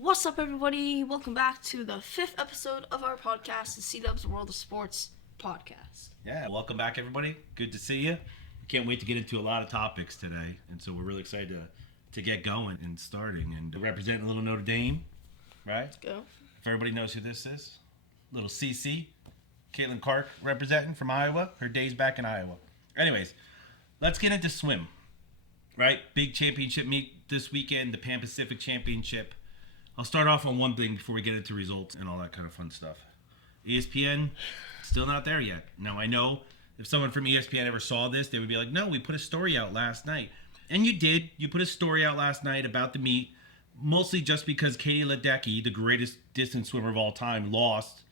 What's up, everybody? Welcome back to the 5th episode of our podcast, the CDubs World of Sports podcast. Yeah, welcome back, everybody. Good to see you. Can't wait to get into a lot of topics today, and so we're really excited to get going and starting and represent a little Notre Dame, right? Let's go. If everybody knows who this is, little CC, Caitlin Clark representing from Iowa. Her days back in Iowa. Anyways, let's get into swim, right? Big championship meet this weekend, the Pan Pacific Championship. I'll start off on one thing before we get into results and all that kind of fun stuff. ESPN, still not there yet. Now, I know if someone from ESPN ever saw this, they would be like, no, we put a story out last night. And you did. You put a story out last night about the meet, mostly just because Katie Ledecky, the greatest distance swimmer of all time, lost.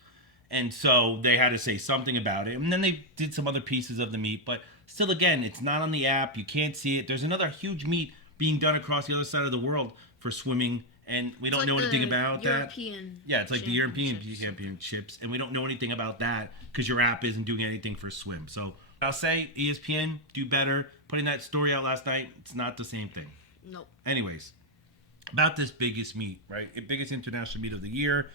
And so they had to say something about it. And then they did some other pieces of the meet. But still, again, it's not on the app. You can't see it. There's another huge meet being done across the other side of the world for swimming. And we don't know anything about that. Yeah, it's like the European Championships, and we don't know anything about that because your app isn't doing anything for swim. So I'll say ESPN, do better. Putting that story out last night, it's not the same thing. Nope. Anyways, about this biggest meet, right? Biggest international meet of the year.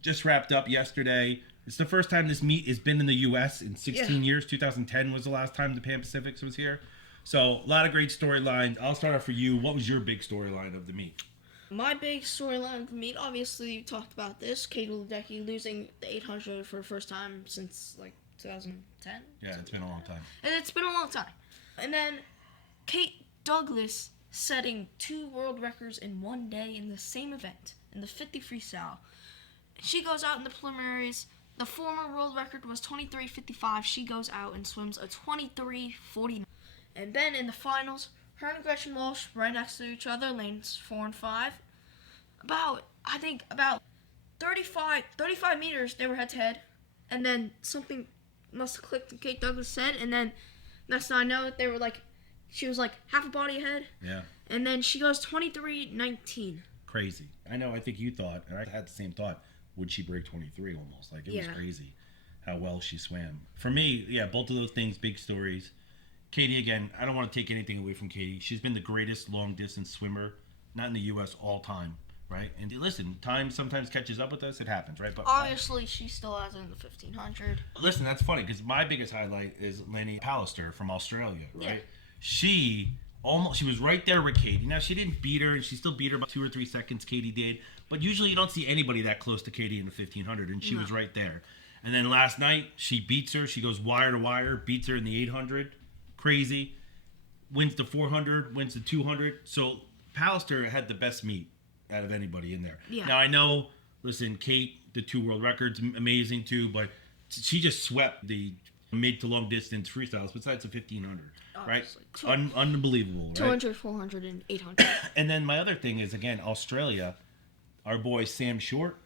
Just wrapped up yesterday. It's the first time this meet has been in the U.S. in 16 years. 2010 was the last time the Pan Pacifics was here. So a lot of great storylines. I'll start off for you. What was your big storyline of the meet? My big storyline of the meet, obviously, you talked about this. Katie Ledecky losing the 800 for the first time since, 2010. Yeah, it's been a long time. And it's been a long time. And then Kate Douglas setting 2 world records in one day in the same event, in the 50 freestyle. She goes out in the preliminaries. The former world record was 23:55. She goes out and swims a 23:49. And then in the finals, her and Gretchen Walsh right next to each other, lanes 4 and 5. About 35 meters, they were head to head. And then something must have clicked in Kate Douglas' head. And then next thing I know, she was half a body ahead. Yeah. And then she goes 23:19. Crazy. I think you thought, and I had the same thought, would she break 23 almost? It was crazy how well she swam. For me, yeah, both of those things, big stories. Katie, again, I don't want to take anything away from Katie. She's been the greatest long-distance swimmer, not in the U.S., all time, right? And listen, time sometimes catches up with us. It happens, right? But obviously, she still has it in the 1500. Listen, that's funny because my biggest highlight is Lenny Pallister from Australia, right? Yeah. She was right there with Katie. Now, she didn't beat her, and she still beat her by 2 or 3 seconds, Katie did. But usually you don't see anybody that close to Katie in the 1500, and she was right there. And then last night, she beats her. She goes wire to wire, beats her in the 800. Crazy. Wins the 400, wins the 200. So Pallister had the best meet out of anybody in there. Yeah. Now, I know, listen, Kate, the 2 world records, amazing too, but she just swept the mid to long distance freestyles besides the 1500, right? Unbelievable, right? 200, 400, and 800. And then my other thing is, again, Australia, our boy Sam Short.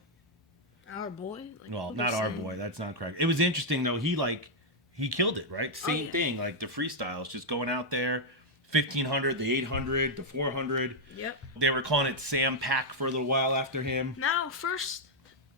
Our boy? Well, not our boy. That's not correct. It was interesting, though. He killed it, right? Same thing, the freestyles, just going out there, 1500, the 800, the 400. Yep. They were calling it Sam Pack for a little while after him. Now, first,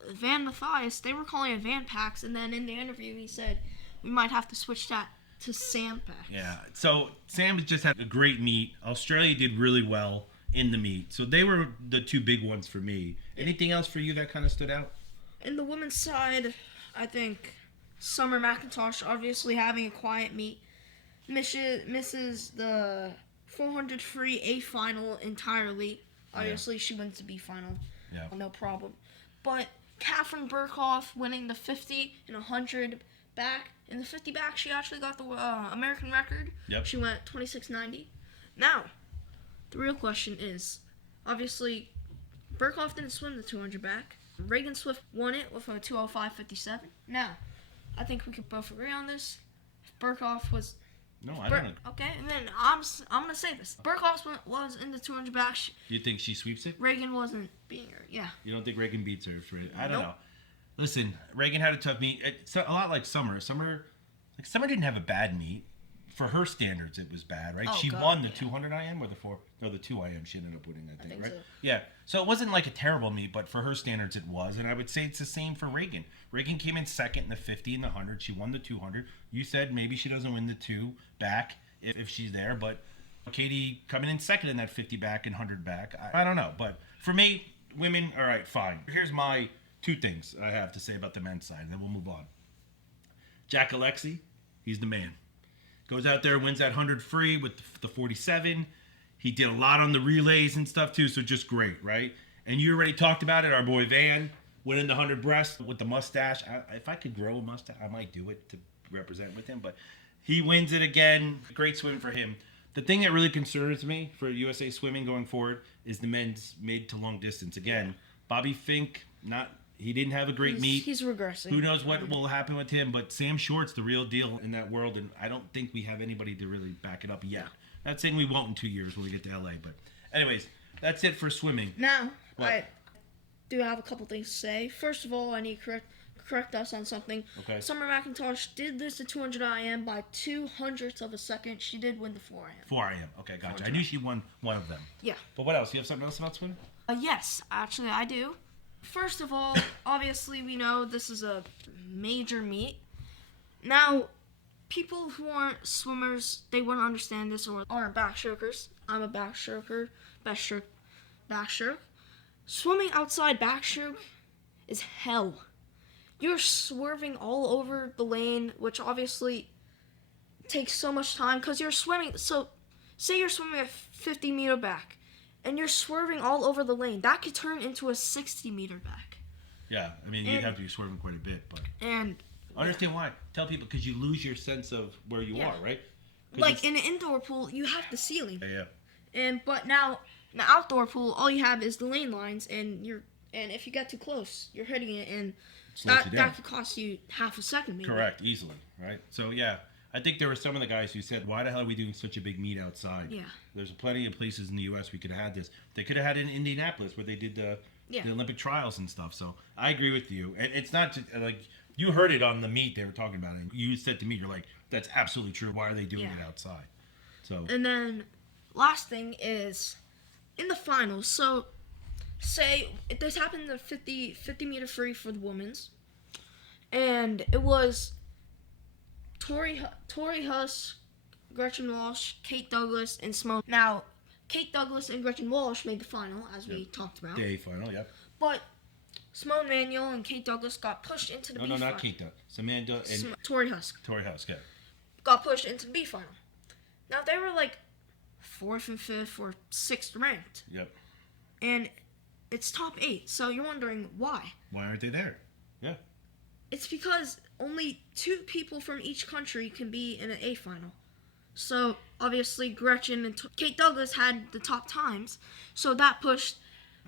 Van Mathias, they were calling it Van Packs, and then in the interview he said, we might have to switch that to Sam Pack. Yeah, so Sam just had a great meet. Australia did really well in the meet. So they were the 2 big ones for me. Anything else for you that kind of stood out? In the women's side, I think Summer McIntosh obviously having a quiet meet. Misses the 400 free A final entirely. Obviously, she wins the B final. Yeah. No problem. But Catherine Burkhoff winning the 50 and 100 back. In the 50 back, she actually got the American record. Yep. She went 26:90. Now, the real question is, obviously, Burkhoff didn't swim the 200 back. Reagan Swift won it with a 2:05.57. Now, I think we could both agree on this. If Burkhoff was... No, I don't know. Okay, and then I'm going to say this. Burkhoff was in the 200 back. You think she sweeps it? Reagan wasn't beating her, yeah. You don't think Reagan beats her? I don't know. Listen, Reagan had a tough meet. It's a lot like Summer. Summer didn't have a bad meet. For her standards, it was bad, right? She won the 200 IM or the 4? No, the 2 IM. She ended up winning that thing, right? So. Yeah. So it wasn't like a terrible meet, but for her standards, it was. And I would say it's the same for Reagan. Reagan came in second in the 50 and the 100. She won the 200. You said maybe she doesn't win the 2 back if she's there, but Katie coming in second in that 50 back and 100 back. I don't know. But for me, women, all right, fine. Here's my 2 things I have to say about the men's side, and then we'll move on. Jack Alexi, he's the man. Goes out there, wins that 100 free with the 47. He did a lot on the relays and stuff too, so just great, right? And you already talked about it. Our boy Van winning the 100 breast with the mustache. If I could grow a mustache, I might do it to represent with him. But he wins it again. Great swim for him. The thing that really concerns me for USA Swimming going forward is the men's mid to long distance. Again, Bobby Fink, he didn't have a great meet. He's regressing. Who knows what will happen with him? But Sam Short's the real deal in that world, and I don't think we have anybody to really back it up yet. Not saying we won't in 2 years when we get to LA, but anyways, that's it for swimming. Now, I do have a couple things to say. First of all, I need to correct us on something. Okay. Summer McIntosh did lose the 200 IM by 200ths of a second. She did win the 4 IM. 4 IM. Okay, gotcha. I knew she won one of them. Yeah. But what else? You have something else about swimming? Yes, actually, I do. First of all, obviously, we know this is a major meet. Now, people who aren't swimmers, they wouldn't understand this or aren't backstrokers. I'm a backstroker. Backstroke. Swimming outside backstroke is hell. You're swerving all over the lane, which obviously takes so much time because you're swimming. So, say you're swimming a 50-meter back, and you're swerving all over the lane. That could turn into a 60-meter back. Yeah, I mean, you'd have to be swerving quite a bit, but... And... Understand why. Tell people, because you lose your sense of where you are, right? Like, in an indoor pool, you have the ceiling. Yeah. But now, in the outdoor pool, all you have is the lane lines, and if you get too close, you're hitting it, and that could cost you half a second, maybe. Correct, easily, right? So, yeah. I think there were some of the guys who said, why the hell are we doing such a big meet outside? Yeah. There's plenty of places in the U.S. we could have had this. They could have had it in Indianapolis where they did the Olympic trials and stuff. So I agree with you. And it's not just, like, you heard it on the meet they were talking about it. You said to me, you're like, that's absolutely true. Why are they doing it outside? So. And then last thing is in the finals. So say this happened in the 50 meter free for the women's. And it was Tori Huss, Gretchen Walsh, Kate Douglas, and Simone. Now, Kate Douglas and Gretchen Walsh made the final, as we talked about. Day final, yep. But Simone Manuel and Kate Douglas got pushed into the B final. No, not Kate Douglas. Samantha and... Tori Huss. Tori Huss, okay. Got pushed into the B final. Now, they were like 4th and 5th or 6th ranked. Yep. And it's top 8, so you're wondering why. Why aren't they there? Yeah. It's because only 2 people from each country can be in an A final. So, obviously, Gretchen and Kate Douglas had the top times, so that pushed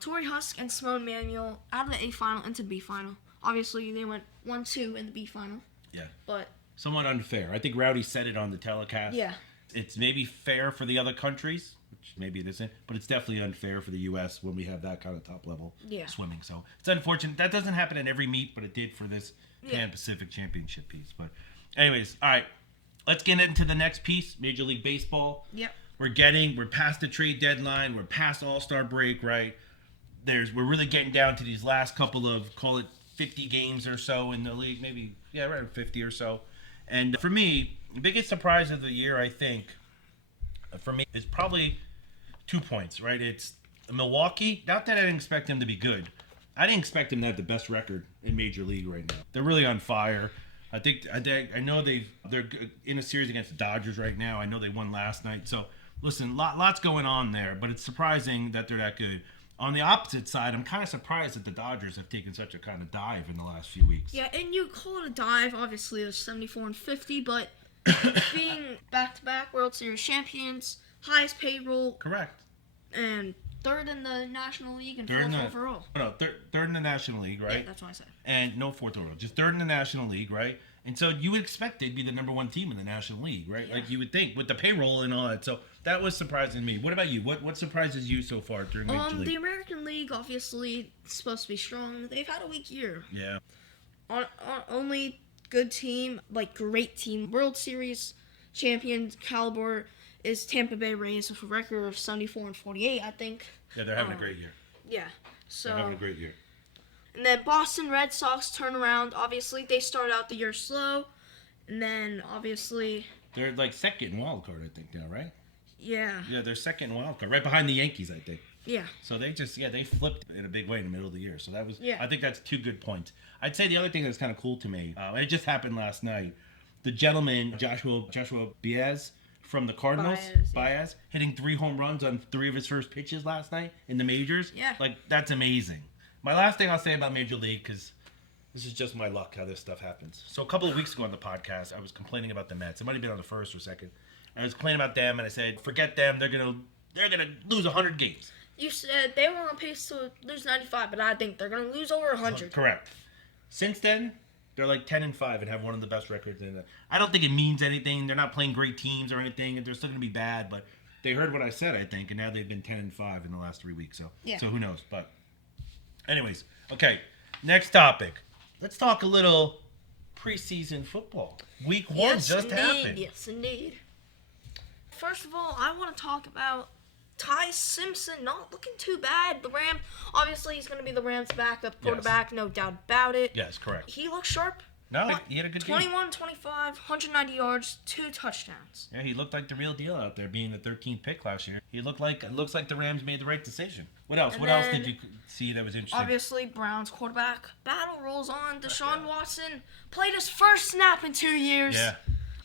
Tori Husk and Simone Manuel out of the A final into B final. Obviously, they went 1-2 in the B final. Yeah. But somewhat unfair. I think Rowdy said it on the telecast. Yeah. It's maybe fair for the other countries, which maybe it isn't, but it's definitely unfair for the U.S. when we have that kind of top-level swimming. So it's unfortunate. That doesn't happen in every meet, but it did for this Pan Pacific Championship piece. But anyways, all right. Let's get into the next piece, Major League Baseball. Yep. We're past the trade deadline. We're past All-Star break, right? We're really getting down to these last couple of, call it 50 games or so in the league, maybe, around 50 or so. And for me, the biggest surprise of the year, I think, for me, is probably 2 points, right? It's Milwaukee. Not that I didn't expect them to be good. I didn't expect them to have the best record in Major League right now. They're really on fire. I know they're in a series against the Dodgers right now. I know they won last night. So, listen, lots going on there, but it's surprising that they're that good. On the opposite side, I'm kind of surprised that the Dodgers have taken such a kind of dive in the last few weeks. Yeah, and you call it a dive. Obviously, it was 74 and 50, but being back-to-back World Series champions, highest payroll. Correct. And third in the National League and fourth overall. Third in the National League, right? Yeah, that's what I said. And no fourth overall. Just third in the National League, right? And so you would expect they'd be the number 1 team in the National League, right? Yeah. Like you would think with the payroll and all that. So that was surprising me. What about you? What surprises you so far during Major League? The American League, obviously, is supposed to be strong. They've had a weak year. Yeah. Only good team, like great team, World Series champion caliber is Tampa Bay Rays with a record of 74 and 48, I think. Yeah, they're having a great year. Yeah. So they're having a great year. And then Boston Red Sox turn around. Obviously, they start out the year slow. And then, obviously... They're like second in wild card, I think, now, right? Yeah. Yeah, they're second in wild card, right behind the Yankees, I think. Yeah. So they flipped in a big way in the middle of the year. So that was, Yeah. I think that's 2 good points. I'd say the other thing that's kind of cool to me, and it just happened last night, the gentleman, Joshua Baez from the Cardinals, Baez, hitting 3 home runs on 3 of his first pitches last night in the majors. Yeah. Like, that's amazing. My last thing I'll say about Major League, because this is just my luck how this stuff happens. So a couple of weeks ago on the podcast, I was complaining about the Mets. It might have been on the first or second. I was complaining about them, and I said, forget them. They're gonna lose 100 games. You said they were on pace to lose 95, but I think they're going to lose over 100. Correct. Since then, they're like 10-5 and have one of the best records in it. I don't think it means anything. They're not playing great teams or anything, and they're still going to be bad. But they heard what I said, I think, and now they've been 10-5 in the last 3 weeks. So who knows? But anyways, okay. Next topic. Let's talk a little preseason football. Week 1 happened. Yes, indeed. First of all, I want to talk about Ty Simpson not looking too bad. The Rams, obviously, he's going to be the Rams' backup quarterback, no doubt about it. Yes, correct. He looks sharp. No, he had a good game. 21, 25, 190 yards, 2 touchdowns. Yeah, he looked like the real deal out there, being the 13th pick last year. It looks like the Rams made the right decision. What else? What else did you see that was interesting? Obviously, Browns quarterback battle rolls on. Deshaun Watson played his first snap in 2 years. Yeah.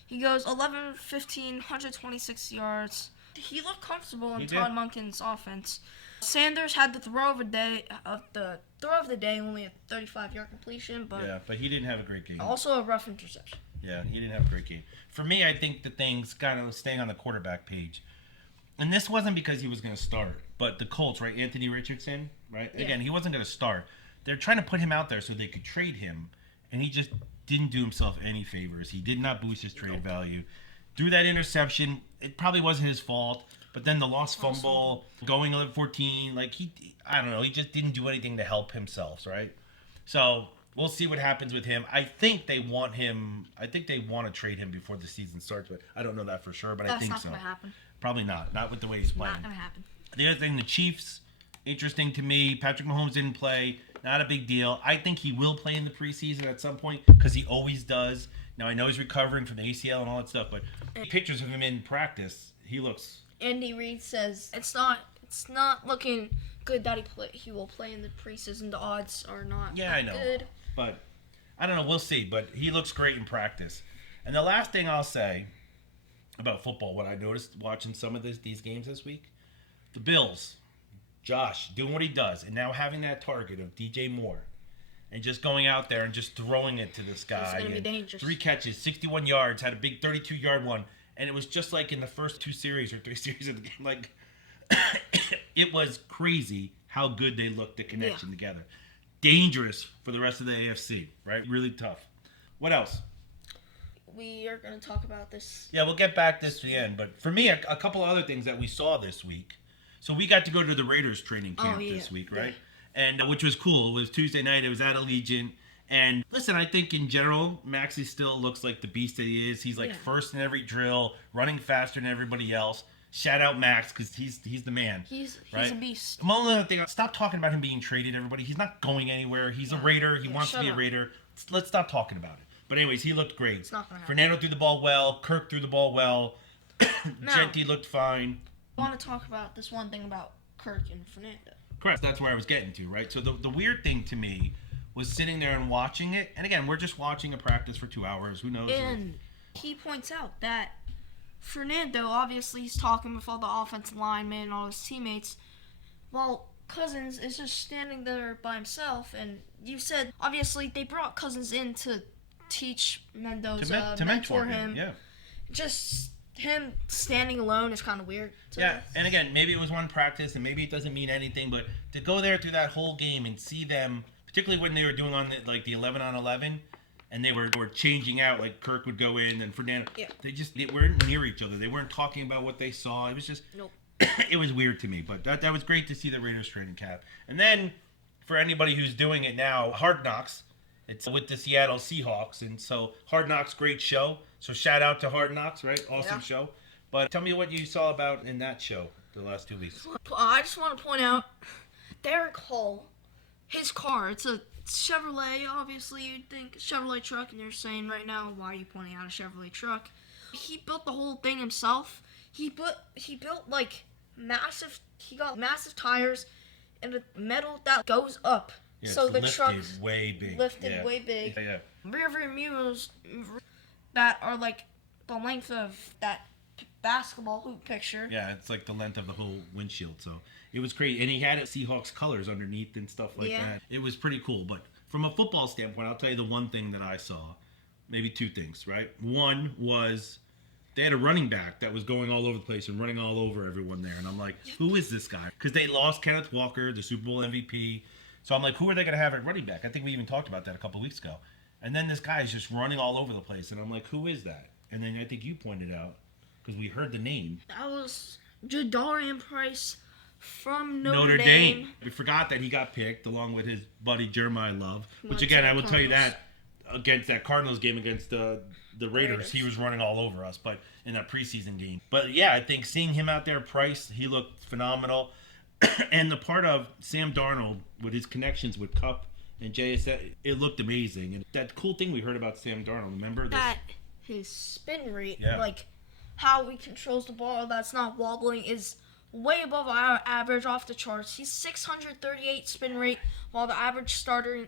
He goes 11, 15, 126 yards. He looked comfortable in Todd Monken's offense. Sanders had the throw of the day, only a 35-yard completion, but he didn't have a great game. Also a rough interception. Yeah, he didn't have a great game. For me, I think the thing's kind of staying on the quarterback page. And this wasn't because he was going to start, but the Colts, right? Anthony Richardson, right? Yeah. Again, he wasn't going to start. They're trying to put him out there so they could trade him, and he just didn't do himself any favors. He did not boost his trade value. Threw that interception. It probably wasn't his fault, but then the lost fumble, going 11-14, I don't know, he just didn't do anything to help himself, right? So we'll see what happens with him. I think they want him. I think they want to trade him before the season starts, but I don't know that for sure. But I think so. That's not going to happen. Probably not. Not with the way he's playing. Not going to happen. The other thing, the Chiefs, interesting to me. Patrick Mahomes didn't play. Not a big deal. I think he will play in the preseason at some point because he always does. Now, I know he's recovering from the ACL and all that stuff, but pictures of him in practice, he looks... Andy Reid says it's not looking good that he will play in the preseason. The odds are not good. But I don't know. We'll see. But he looks great in practice. And the last thing I'll say about football, what I noticed watching some of these games this week, the Bills, Josh doing what he does, and now having that target of DJ Moore, and just going out there and just throwing it to this guy. It's going to be dangerous. 3 catches, 61 yards, had a big 32-yard one. And it was just like in the first 2 series or 3 series of the game. Like, it was crazy how good they looked, the connection together. Dangerous for the rest of the AFC, right? Really tough. What else? We are going to talk about this. Yeah, we'll get back this to the end. But for me, a couple of other things that we saw this week. So we got to go to the Raiders training camp this week, right? Yeah. And which was cool. It was Tuesday night. It was at Allegiant. And listen, I think in general, Maxie still looks like the beast that he is. He's first in every drill, running faster than everybody else. Shout out Max because he's the man. He's a beast. One other thing, stop talking about him being traded, everybody. He's not going anywhere. He's a Raider. He wants to be a Raider. Let's stop talking about it. But anyways, he looked great. It's not gonna happen. Fernando threw the ball well. Kirk threw the ball well. Genty looked fine. I want to talk about this one thing about Kirk and Fernando. Correct. That's where I was getting to, right? So the weird thing to me was sitting there and watching it. And again, we're just watching a practice for 2 hours. Who knows? And he points out that Fernando, obviously, he's talking with all the offensive linemen and all his teammates, while Cousins is just standing there by himself. And you said, obviously, they brought Cousins in to teach Mendoza, to mentor him. Yeah. Just him standing alone is kind of weird. Yeah, and again, maybe it was one practice, and maybe it doesn't mean anything, but to go there through that whole game and see them, particularly when they were doing the 11-on-11, and they were changing out, like Kirk would go in and Fernando, they weren't near each other. They weren't talking about what they saw. It was just, it was weird to me, but that was great to see the Raiders training camp. And then, for anybody who's doing it now, Hard Knocks, it's with the Seattle Seahawks, and so Hard Knocks, great show. So shout out to Hard Knocks, right? Awesome show. But tell me what you saw about in that show the last 2 weeks. I just want to point out, Derek Hall, his car, it's a Chevrolet, obviously you'd think a Chevrolet truck, and you're saying right now, why are you pointing out a Chevrolet truck? He built the whole thing himself. He built like massive. He got massive tires and a metal that goes up. Yeah, so it's the lifted trucks way big. lifted way big. Yeah. Rear mirrors that are like the length of that basketball hoop picture. Yeah, it's like the length of the whole windshield. So it was great, and he had Seahawks colors underneath and stuff like that. It was pretty cool. But from a football standpoint, I'll tell you the one thing that I saw, maybe two things, right? One was they had a running back that was going all over the place and running all over everyone there, and I'm like, who is this guy? Because they lost Kenneth Walker, the Super Bowl MVP. So I'm like, who are they going to have at running back? I think we even talked about that a couple weeks ago. And then this guy is just running all over the place, and I'm like, who is that? And then I think you pointed out, because we heard the name. That was Jadarian Price from Notre Dame. We forgot that he got picked along with his buddy Jeremiah Love, which Went again, to I will the tell you Cardinals. that against that Cardinals game against the Raiders, he was running all over us, but in that preseason game. But yeah, I think seeing him out there, Price, he looked phenomenal. And the part of Sam Darnold with his connections with Cup and JS, it looked amazing. And that cool thing we heard about Sam Darnold, remember? That his spin rate, Yeah. like how he controls the ball that's not wobbling, is way above our average, off the charts. He's 638 spin rate, while the average starting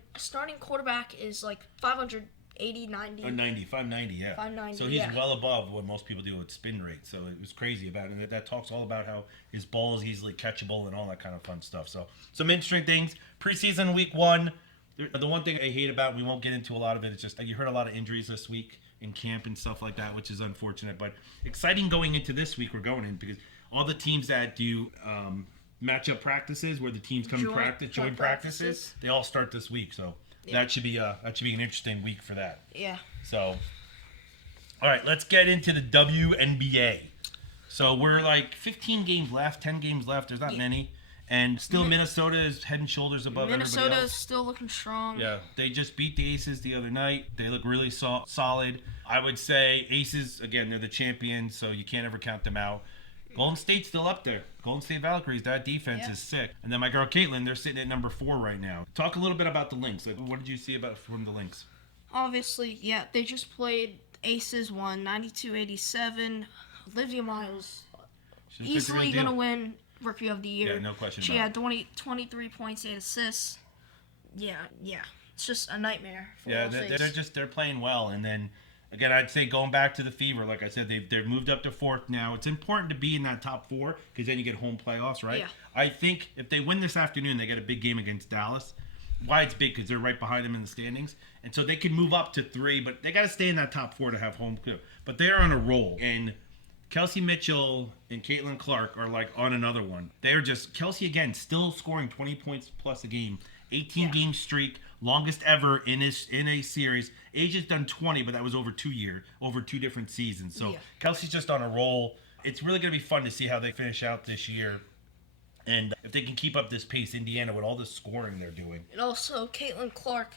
quarterback is like 580, 90. 590, yeah. 590, so he's yeah. well above what most people do with spin rate. So it was crazy about it. And that talks all about how his ball is easily catchable and all that kind of fun stuff. So some interesting things. Preseason week 1. The one thing I hate about, we won't get into a lot of it, it's just you heard a lot of injuries this week in camp and stuff like that, which is unfortunate. But exciting going into this week we're going in, because all the teams that do matchup practices where the teams come and practice, joint practices, they all start this week. So that should be an interesting week for that. Yeah. So, all right, let's get into the WNBA. So we're like 15 games left, 10 games left. There's not many. And still Minnesota is head and shoulders above everybody else. Minnesota is still looking strong. Yeah, they just beat the Aces the other night. They look really solid. I would say Aces, again, they're the champions, so you can't ever count them out. Golden State's still up there. Golden State Valkyries, that defense is sick. And then my girl Caitlin, they're sitting at number 4 right now. Talk a little bit about the Lynx. Like, what did you see from the Lynx? Obviously, yeah, they just played. Aces won 92-87. Olivia Miles easily going to win Rookie of the Year. Yeah, no question She about had 23 points, 8 assists. Yeah. It's just a nightmare for they're playing well. And then, again, I'd say going back to the Fever, like I said, they've moved up to 4th now. It's important to be in that top 4 because then you get home playoffs, right? Yeah. I think if they win this afternoon, they get a big game against Dallas. Why it's big? Because they're right behind them in the standings. And so they can move up to 3, but they got to stay in that top 4 to have home field. But they're on a roll. And Kelsey Mitchell and Caitlin Clark are like on another one. They're just, Kelsey again, still scoring 20 points plus a game. 18-game streak, longest ever in a series. Age has done 20, but that was over 2 different seasons. So Kelsey's just on a roll. It's really going to be fun to see how they finish out this year. And if they can keep up this pace, Indiana, with all the scoring they're doing. And also, Caitlin Clark,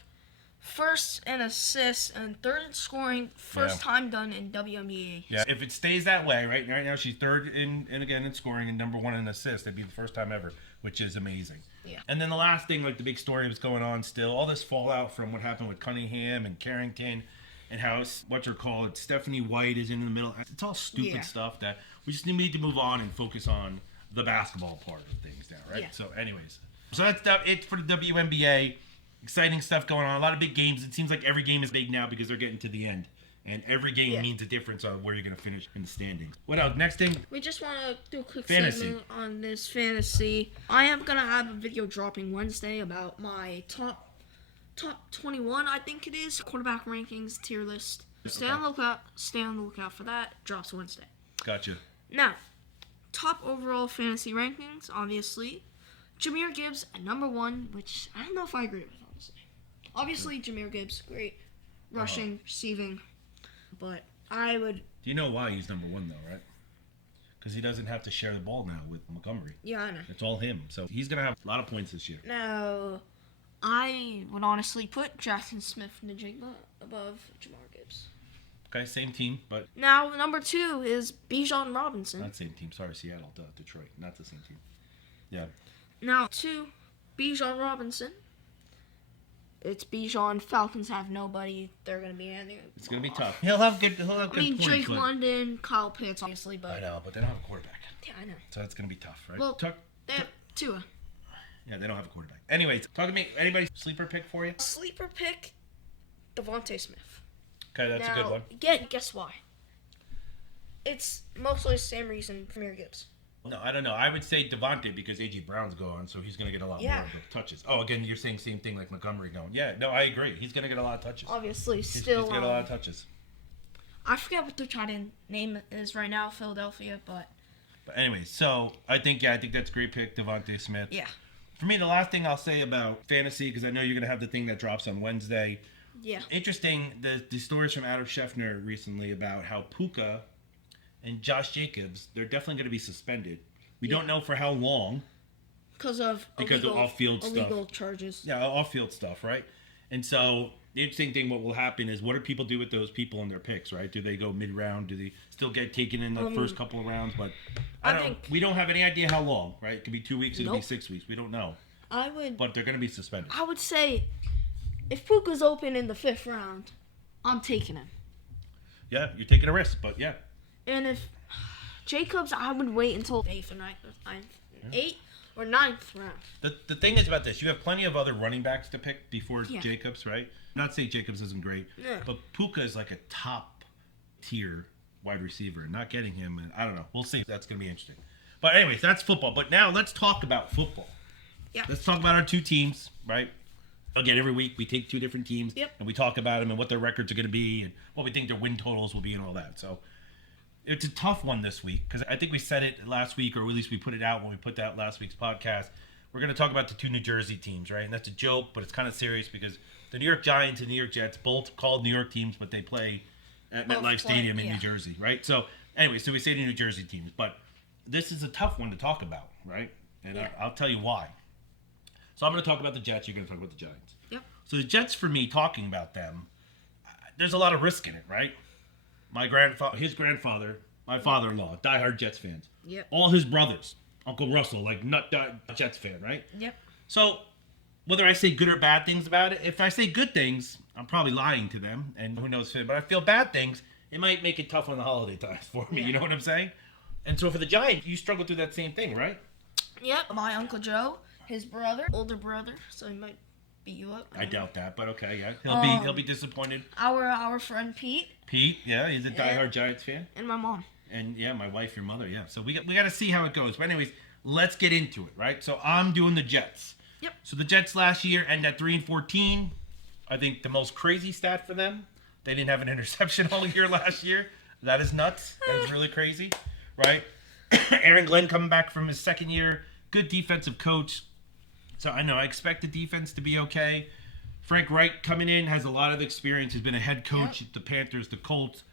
1st in assists and 3rd in scoring, first time done in WNBA. Yeah, if it stays that way, right now she's 3rd in scoring and number 1 in assists. That'd be the first time ever, which is amazing. Yeah. And then the last thing, like the big story that's going on still, all this fallout from what happened with Cunningham and Carrington and how Stephanie White is in the middle. It's all stupid stuff that we just need to move on and focus on the basketball part of things now, right? Yeah. So anyways, that's it for the WNBA. Exciting stuff going on. A lot of big games. It seems like every game is big now because they're getting to the end. And every game means a difference on where you're going to finish in the standings. What else? Next thing. We just want to do a quick Fantasy. segment on this fantasy. I am going to have a video dropping Wednesday about my top 21, I think it is, quarterback rankings tier list. Stay on the lookout for that. Drops Wednesday. Gotcha. Now, top overall fantasy rankings, obviously. Jahmyr Gibbs at number 1, which I don't know if I agree with, honestly. Obviously, Jahmyr Gibbs, great rushing, receiving, but I would... Do you know why he's number 1, though, right? Because he doesn't have to share the ball now with Montgomery. Yeah, I know. It's all him. So he's going to have a lot of points this year. Now, I would honestly put Jackson Smith-Njigba above Jahmyr Gibbs. Okay, same team, but... Now, number 2 is Bijan Robinson. Not same team. Sorry, Seattle, Detroit. Not the same team. Yeah. Now, 2, Bijan Robinson. It's Bijan. Falcons have nobody. They're gonna be in there. It's gonna be tough. He'll have good. I mean, points, Drake but- London, Kyle Pitts, obviously, I but know, but they don't have a quarterback, yeah, I know. so that's gonna be tough, right? Well, they have Tua. Yeah, they don't have a quarterback. Anyways, talk to me. Anybody sleeper pick for you? Sleeper pick, Devontae Smith. Okay, that's a good one. Guess why? It's mostly the same reason Premier Gibbs. No, I don't know. I would say Devontae because A.J. Brown's gone, so he's going to get a lot more of the touches. Oh, again, you're saying same thing like Montgomery going. Yeah, no, I agree. He's going to get a lot of touches. Obviously, He's still. going to get a lot of touches. I forget what their tight end name is right now, Philadelphia, but. But anyway, so I think that's a great pick, Devontae Smith. Yeah. For me, the last thing I'll say about fantasy, because I know you're going to have the thing that drops on Wednesday. Yeah. Interesting, the stories from Adam Schefter recently about how Puka and Josh Jacobs, they're definitely going to be suspended. We don't know for how long. Because of off-field stuff. Illegal charges. Yeah, off-field stuff, right? And so the interesting thing, what will happen is, what do people do with those people in their picks, right? Do they go mid-round? Do they still get taken in the first couple of rounds? But we don't have any idea how long, right? It could be 2 weeks, it could be 6 weeks. We don't know. But they're going to be suspended. I would say, if Puka's open in the 5th round, I'm taking him. Yeah, you're taking a risk, but yeah. And if Jacobs, I would wait until 8th or 9th. 8th or 9th round. The thing is about this, you have plenty of other running backs to pick before Jacobs, right? Not saying Jacobs isn't great, but Puka is like a top tier wide receiver, and not getting him, and I don't know. We'll see. That's going to be interesting. But anyways, that's football. But now let's talk about football. Yeah. Let's talk about our two teams, right? Again, every week we take two different teams, and we talk about them and what their records are going to be and what we think their win totals will be and all that. So it's a tough one this week because I think we said it last week, or at least we put it out when we put out last week's podcast. We're going to talk about the two New Jersey teams, right? And that's a joke, but it's kind of serious because the New York Giants and New York Jets, both called New York teams, but they play at MetLife Stadium in New Jersey, right? So anyway, so we say the New Jersey teams, but this is a tough one to talk about, right? And I'll tell you why. So I'm going to talk about the Jets. You're going to talk about the Giants. Yep. So the Jets, for me, talking about them, there's a lot of risk in it, right? His grandfather, my father-in-law, diehard Jets fans. Yep. All his brothers, Uncle Russell, like nut Jets fan, right? Yep. So whether I say good or bad things about it, if I say good things, I'm probably lying to them, and who knows, but I feel bad things, it might make it tough on the holiday times for me. You know what I'm saying? And so for the Giants, you struggle through that same thing, right? Yep. My Uncle Joe, his brother, older brother, so he might beat you up. I doubt that, but okay, yeah. He'll be disappointed. Our friend Pete. Pete, yeah, he's a diehard Giants fan. And my mom. And yeah, my wife, your mother, yeah. So we got to see how it goes. But anyways, let's get into it, right? So I'm doing the Jets. Yep. So the Jets last year ended at 3-14. I think the most crazy stat for them, they didn't have an interception all year last year. That is nuts. That is really crazy, right? Aaron Glenn coming back from his second year, good defensive coach. So I know I expect the defense to be okay. Frank Reich coming in has a lot of experience. He's been a head coach at the Panthers, the Colts,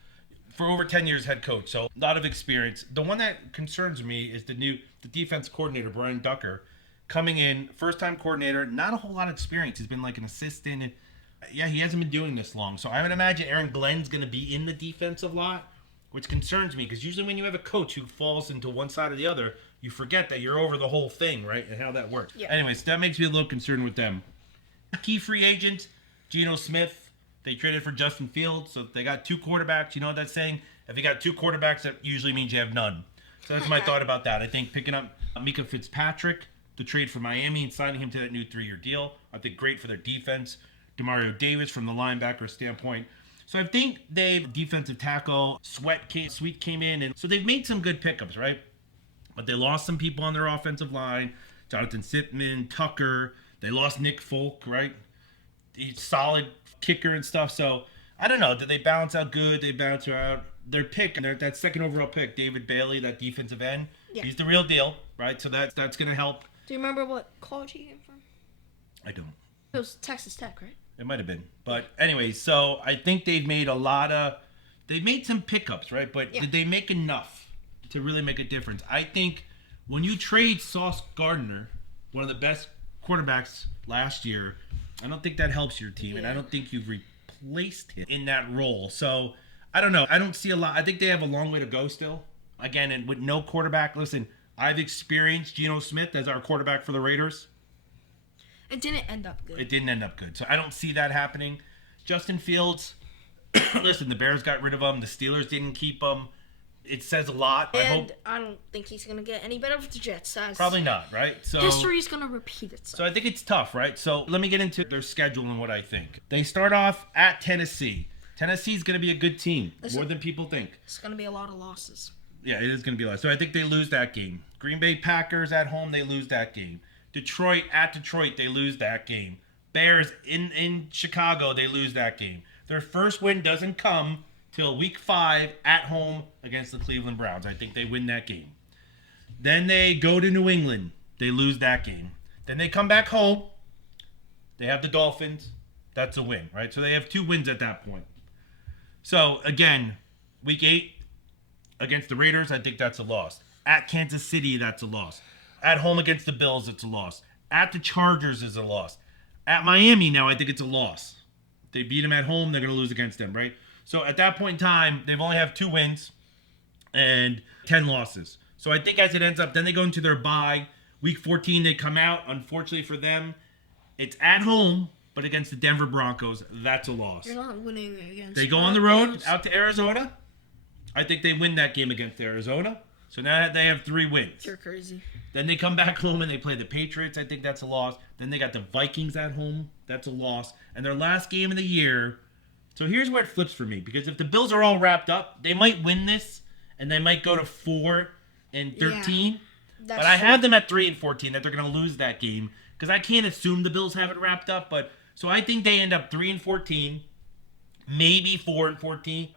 for over 10 years head coach. So a lot of experience. The one that concerns me is the defense coordinator, Brian Ducker, coming in, first-time coordinator, not a whole lot of experience. He's been like an assistant. And yeah, he hasn't been doing this long. So I would imagine Aaron Glenn's going to be in the defensive lot, which concerns me because usually when you have a coach who falls into one side or the other, you forget that you're over the whole thing, right, and how that works. Yeah. Anyways, that makes me a little concerned with them. Key free agent, Geno Smith. They traded for Justin Fields, so they got two quarterbacks. You know what that's saying? If you got two quarterbacks, that usually means you have none. So that's my thought about that. I think picking up Mika Fitzpatrick, the trade for Miami, and signing him to that new 3-year deal, I think great for their defense. DeMario Davis from the linebacker standpoint. So I think they've defensive tackle, Sweet came in, and so they've made some good pickups, right? But they lost some people on their offensive line. Jonathan Sitman, Tucker. They lost Nick Folk, right? He's solid kicker and stuff. So I don't know. Did they balance out good? They balance out their pick, that second overall pick, David Bailey, that defensive end. Yeah. He's the real deal, right? So that's going to help. Do you remember what college he came from? I don't. It was Texas Tech, right? It might have been. But anyway, so I think they've made some pickups, right? But did they make enough to really make a difference? I think when you trade Sauce Gardner, one of the best quarterbacks last year, I don't think that helps your team. And I don't think you've replaced him in that role. So I don't know. I don't see a lot. I think they have a long way to go still. Again, and with no quarterback, listen, I've experienced Geno Smith as our quarterback for the Raiders. It didn't end up good. It didn't end up good. So I don't see that happening. Justin Fields, listen, the Bears got rid of him. The Steelers didn't keep him. It says a lot. And I don't think he's going to get any better with the Jets. Probably not, right? So history's going to repeat itself. So I think it's tough, right? So let me get into their schedule and what I think. They start off at Tennessee. Tennessee's going to be a good team, more than people think. It's going to be a lot of losses. Yeah, it is going to be a lot. So I think they lose that game. Green Bay Packers at home, they lose that game. Detroit at Detroit, they lose that game. Bears in Chicago, they lose that game. Their first win doesn't come till week 5 at home against the Cleveland Browns. I think they win that game. Then they go to New England. They lose that game. Then they come back home. They have the Dolphins. That's a win, right? So they have 2 wins at that point. So, again, week 8 against the Raiders, I think that's a loss. At Kansas City, that's a loss. At home against the Bills, it's a loss. At the Chargers is a loss. At Miami now, I think it's a loss. If they beat them at home, they're going to lose against them, right? So at that point in time, they've only have 2 wins and 10 losses. So I think as it ends up, then they go into their bye. Week 14, they come out. Unfortunately for them, it's at home, but against the Denver Broncos, that's a loss. You're not winning against They go on the road out to Arizona. I think they win that game against Arizona. So now they have 3 wins. You're crazy. Then they come back home and they play the Patriots. I think that's a loss. Then they got the Vikings at home. That's a loss. And their last game of the year. So here's where it flips for me. Because if the Bills are all wrapped up, they might win this. And they might go to 4-13. Yeah, but I have them at 3-14 that they're going to lose that game. Because I can't assume the Bills have it wrapped up. But so I think they end up 3-14. Maybe 4-14.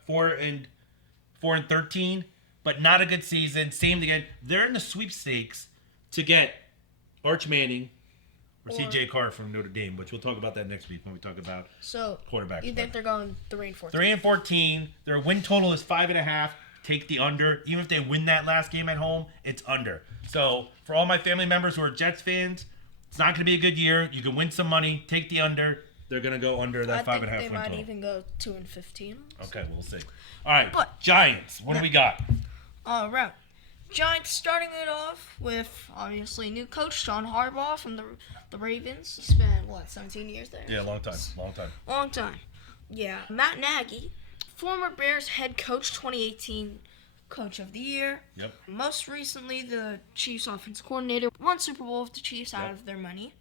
4-13. But not a good season. Same again. They're in the sweepstakes to get Arch Manning or C.J. Carr from Notre Dame, which we'll talk about that next week when we talk about quarterbacks. You think they're going 3-14? 3-14. Their win total is 5.5. Take the under. Even if they win that last game at home, it's under. So for all my family members who are Jets fans, it's not going to be a good year. You can win some money. Take the under. They're going to go under that 5.5 win total. They might even go 2-15. Okay, we'll see. All right, But Giants. What do we got? All right. Giants starting it off with, obviously, new coach, John Harbaugh from the Ravens. He spent, 17 years there? Yeah, long time. Long time. Yeah. Matt Nagy, former Bears head coach, 2018 Coach of the Year. Yep. Most recently, the Chiefs offense coordinator. Won Super Bowl with the Chiefs out of their money.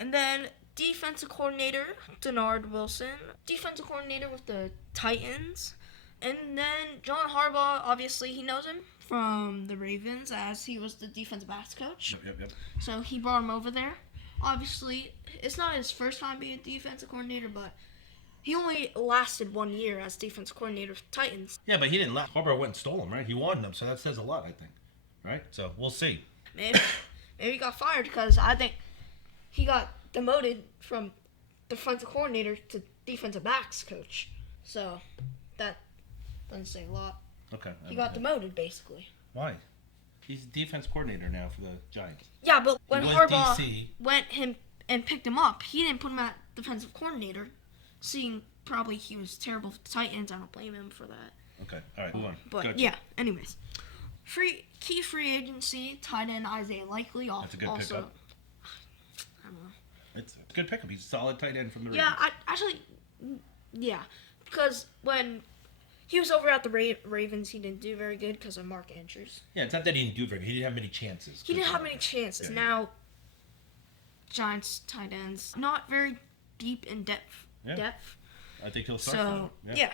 And then defensive coordinator, Denard Wilson. Defensive coordinator with the Titans. And then John Harbaugh, obviously, he knows him from the Ravens as he was the defensive backs coach. Yep. So he brought him over there. Obviously, it's not his first time being a defensive coordinator, but he only lasted 1 year as defensive coordinator for the Titans. Yeah, but he didn't last. Harbaugh went and stole him, right? He wanted them, so that says a lot, I think. Right? So we'll see. Maybe he got fired because I think he got demoted from defensive coordinator to defensive backs coach. So that doesn't say a lot. Okay. He got demoted, basically. Why? He's defense coordinator now for the Giants. Yeah, but when Harbaugh DC. went him and picked him up, he didn't put him at defensive coordinator, seeing probably he was terrible for the Titans. I don't blame him for that. Okay, all right, move on. But Good. yeah, anyways. Key free agency, tight end Isaiah Likely. That's a good also, pickup. I don't know. It's a good pickup. He's a solid tight end from the Yeah, Ravens. because when he was over at the Ravens, he didn't do very good because of Mark Andrews. Yeah, it's not that he didn't do very good. He didn't have many chances. He didn't have many chances. Yeah. Now, Giants tight ends, not very deep in depth. Yeah. I think he'll start. So, yeah.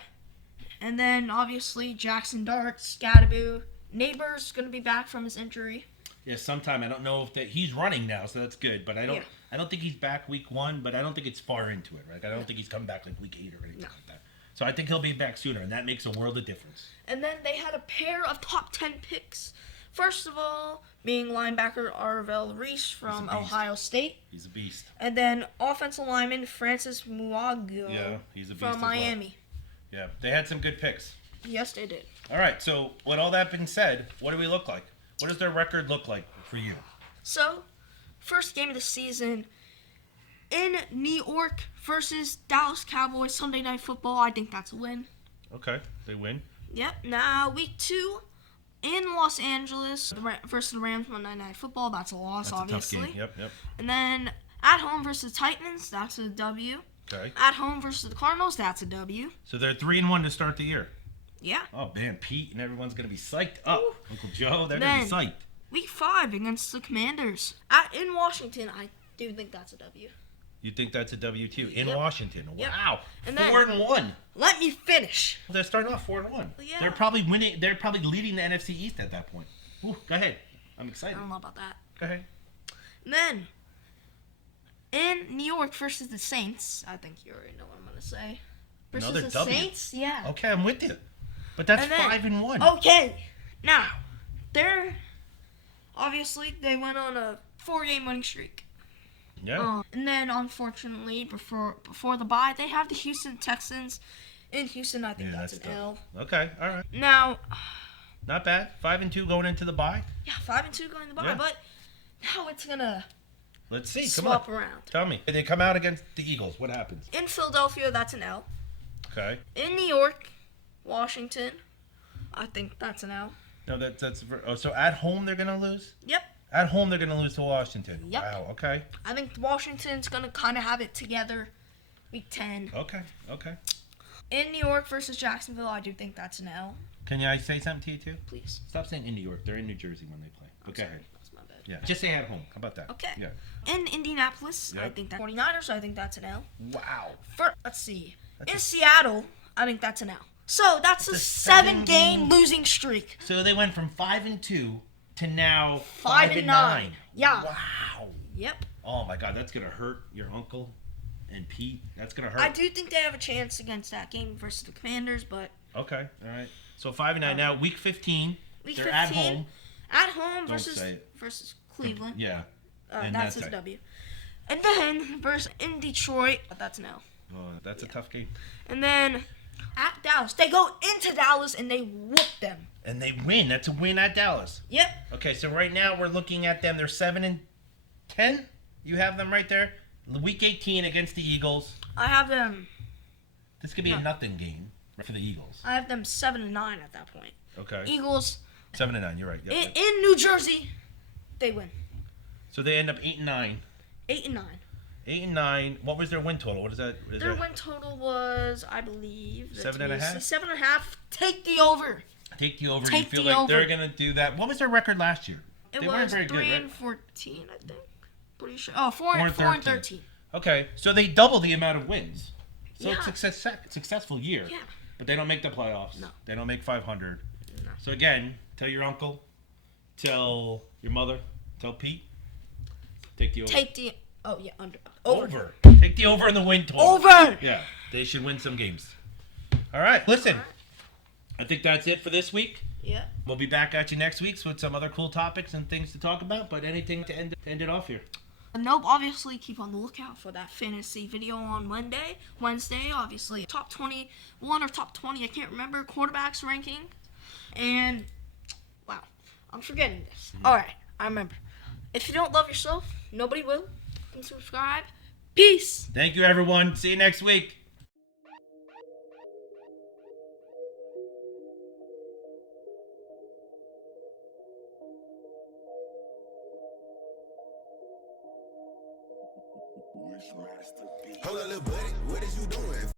And then, obviously, Jackson Dart, Scadaboo. Neighbor's going to be back from his injury. Yeah, sometime. I don't know if that he's running now, so that's good. But I don't think he's back week 1, but I don't think it's far into it, right? I don't think he's coming back like week 8 or anything like that. So I think he'll be back sooner, and that makes a world of difference. And then they had a pair of top 10 picks. First of all, being linebacker Arvell Reese from Ohio State. He's a beast. And then offensive lineman Francis Muago he's a beast from Miami. Well. Yeah, they had some good picks. Yes, they did. All right, so with all that being said, what do we look like? What does their record look like for you? So, first game of the season in New York versus Dallas Cowboys, Sunday Night Football. I think that's a win. Okay, they win. Yep. Now, week 2 in Los Angeles versus the Rams, Monday Night Football. That's a loss, That's obviously. a tough game. Yep. And then At home versus the Titans, that's a W. Okay. At home versus the Cardinals, that's a W. So they're 3-1 to start the year. Yeah. Oh man, Pete and everyone's gonna be psyched up. Ooh. Uncle Joe, they're gonna be Then- psyched. Week 5 against the Commanders. In Washington, I do think that's a W. You think that's a W too in Yep. Washington? Yep. Wow. And then- 4-1. Let me finish. They're starting off 4-1. Yeah. They're probably winning. They're probably leading the NFC East at that point. Ooh, go ahead. I'm I excited. don't know about that. Go ahead. And then, in New York versus the Saints, I think you already know what I'm going to say. Versus Another the W. Saints? Yeah. Okay, I'm with you. But that's And then- 5-1. Okay. Now, obviously, they went on a 4-game winning streak. Yeah. And then, unfortunately, before the bye, they have the Houston Texans. In Houston, I think Yeah, that's that's an tough. L. Okay. All right. Now, Not bad. 5-2 going into the bye. yeah, 5-2 going to the bye, Yeah. but now it's going to Let's see. Come swap on. around. Tell me. They come out against the Eagles. What happens? In Philadelphia, that's an L. Okay. In New York, Washington, I think that's an L. No, so at home they're gonna lose. Yep. At home they're gonna lose to Washington. Yep. Wow. Okay. I think Washington's going to kind of have it together week 10. Okay. Okay. In New York versus Jacksonville, I do think that's an L. Can I say something to you too? Please. Stop saying in New York. They're in New Jersey when they play. But go Sorry, ahead. that's my bad. Yeah. Just say at home. How about that? Okay. Yeah. In Indianapolis, I Yep. think that's 49ers, I think that's an L. Wow. Let's see. That's In a- Seattle, I think that's an L. So that's a a 7-game 7-game losing streak. So they went from 5-2 to now 5-9. 5-9. Yeah. Wow. Yep. Oh my God, that's gonna hurt your uncle and Pete. That's gonna hurt. I do think they have a chance against that game versus the Commanders, but Okay. All right. So 5-9 now. Week 15. week They're 15 at home. versus say it. Cleveland. Yeah. And That's that's a it. W. And then versus in Detroit, that's an L. Oh, that's a tough game. And then at Dallas, they go into Dallas and they whoop them. And they win. That's a win at Dallas. Yep. Okay, so right now we're looking at them. They're 7-10. You have them right there. Week 18 against the Eagles. I have them. This could be a No. nothing game for the Eagles. I have them 7-9 at that point. Okay. Eagles 7-9. You're right. Yep, yep. in New Jersey, they win. So they end up 8-9. 8-9. 8-9. What was their win total? What is that? What is Their that? win total was, I believe, 7.5? 7.5. Take the over. Take the over. Take you feel the like over. they're gonna do that? What was their record last year? It They weren't was very 3 good, and right? 14, I think. Pretty sure. Oh, 4 4 and and 13. Okay, so they double the amount of wins. So Yeah. it's a successful year. Yeah. But they don't make the playoffs. No. They don't make 500. No. So again, tell your uncle, tell your mother, tell Pete. Take the over. Take the under. Over. Take the over in the win total. Over. Yeah, they should win some games. All right, listen. All right. I think that's it for this week. Yeah. We'll be back at you next week with some other cool topics and things to talk about. But anything to end it off here? Nope, obviously keep on the lookout for that fantasy video on Wednesday, obviously top 21 or top 20, I can't remember, quarterbacks ranking. And, wow, I'm forgetting this. Alright, I remember. If you don't love yourself, nobody will. And subscribe. Peace! Thank you, everyone. See you next week. Hold up, little buddy, what is you doing?